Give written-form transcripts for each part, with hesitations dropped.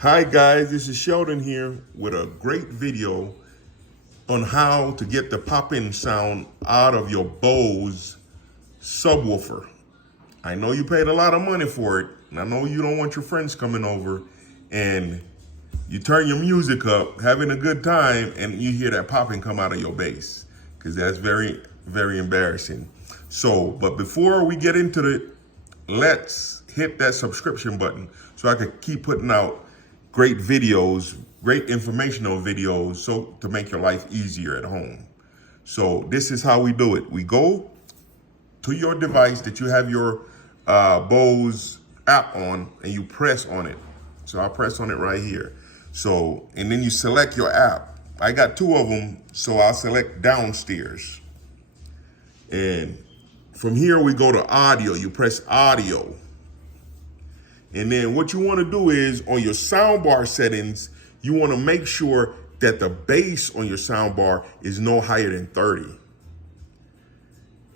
Hi guys, this is Sheldon here with a great video on how to get the pop-in sound out of your Bose subwoofer. I know you paid a lot of money for it, and I know you don't want your friends coming over and you turn your music up, having a good time, and you hear that popping come out of your bass, because that's very, very embarrassing. So, but before we get into it, let's hit that subscription button so I can keep putting out great videos, great informational videos, so to make your life easier at home. So this is how we do it. We go to your device that you have your Bose app on, and you press on it. So I'll press on it right here. So, and then you select your app. I got two of them, so I'll select downstairs. And from here we go to audio. You press audio. And then what you want to do is on your soundbar settings, you want to make sure that the bass on your soundbar is no higher than 30.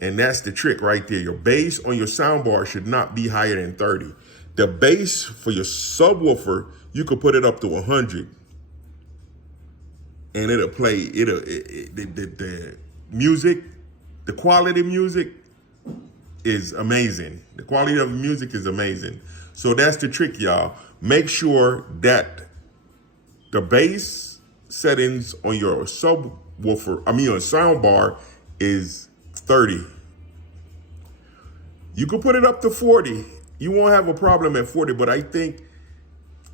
And that's the trick right there. Your bass on your soundbar should not be higher than 30. The bass for your subwoofer, you could put it up to 100. And it'll play, the music, the quality music is amazing. The quality of the music is amazing. So that's the trick, y'all. Make sure that the bass settings on your subwoofer, your soundbar is 30. You can put it up to 40. You won't have a problem at 40, but I think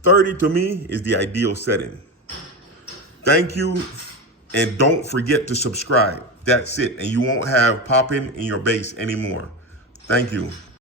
30 to me is the ideal setting. Thank you, and don't forget to subscribe. That's it, and you won't have popping in your bass anymore. Thank you.